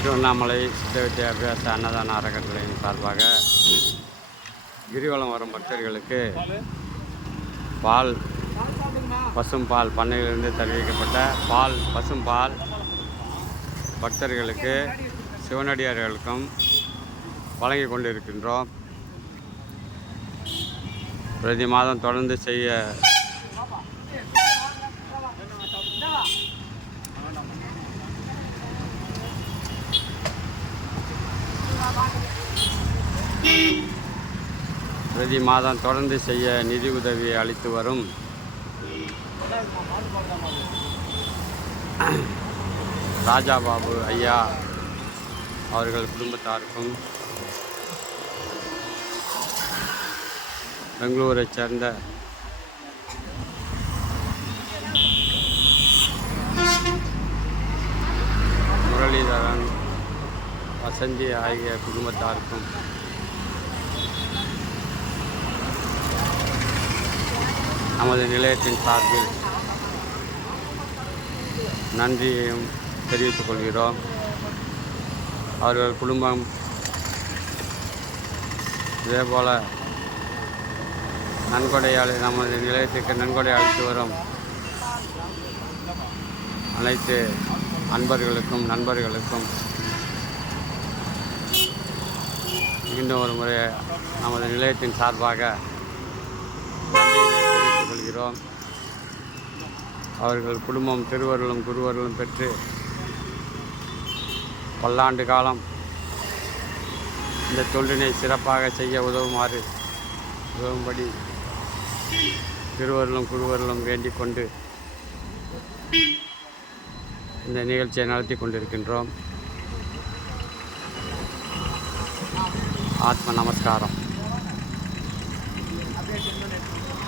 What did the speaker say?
திருவண்ணாமலை சித்த வித்யாபியாச அன்னதான அறக்கட்டளையின் சார்பாக கிரிவலம் வரும் பக்தர்களுக்கு பால் பசும்பால் பண்ணையிலிருந்து தருவிக்கப்பட்ட பசும்பால் பக்தர்களுக்கு சிவனடியார்களுக்கும் வழங்கி கொண்டிருக்கின்றோம். பிரதி மாதம் தொடர்ந்து செய்ய நிதி உதவி அளித்து வரும் ராஜாபாபு ஐயா அவர்கள் குடும்பத்தாருக்கும் பெங்களூரைச் சேர்ந்த முரளிதரன் வசந்தி ஆகிய குடும்பத்தாருக்கும் நமது நிலையத்தின் சார்பில் நன்றியையும் தெரிவித்துக் கொள்கிறோம். அவர்கள் குடும்பம் இதேபோல் நமது நிலையத்திற்கு நன்கொடை அளித்து வரும் அனைத்து அன்பர்களுக்கும் நண்பர்களுக்கும் மீண்டும் ஒரு முறை நமது நிலையத்தின் சார்பாக நன்றியை தெரிவித்துக் கொள்கிறோம். அவர்கள் குடும்பம் திருவருளும் குருவருளும் பெற்று பல்லாண்டு காலம் இந்த தொழிலினை சிறப்பாக செய்ய உதவும்படி திருவருளும் குருவருளும் வேண்டிக் கொண்டு இந்த நிகழ்ச்சியை நடத்தி கொண்டிருக்கின்றோம். ஆத்ம நமஸ்காரம்.